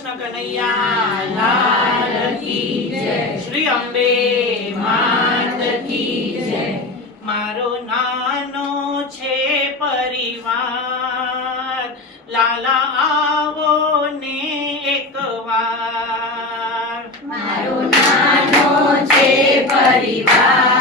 કૃષ્ણ કનૈયા શ્રી અંબે માત કી જય. મારો નાનો છે પરિવાર, લાલા આવો ને એકવાર મારો નાનો છે પરિવાર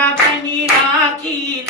பஞ்சாபனி ராக்கீர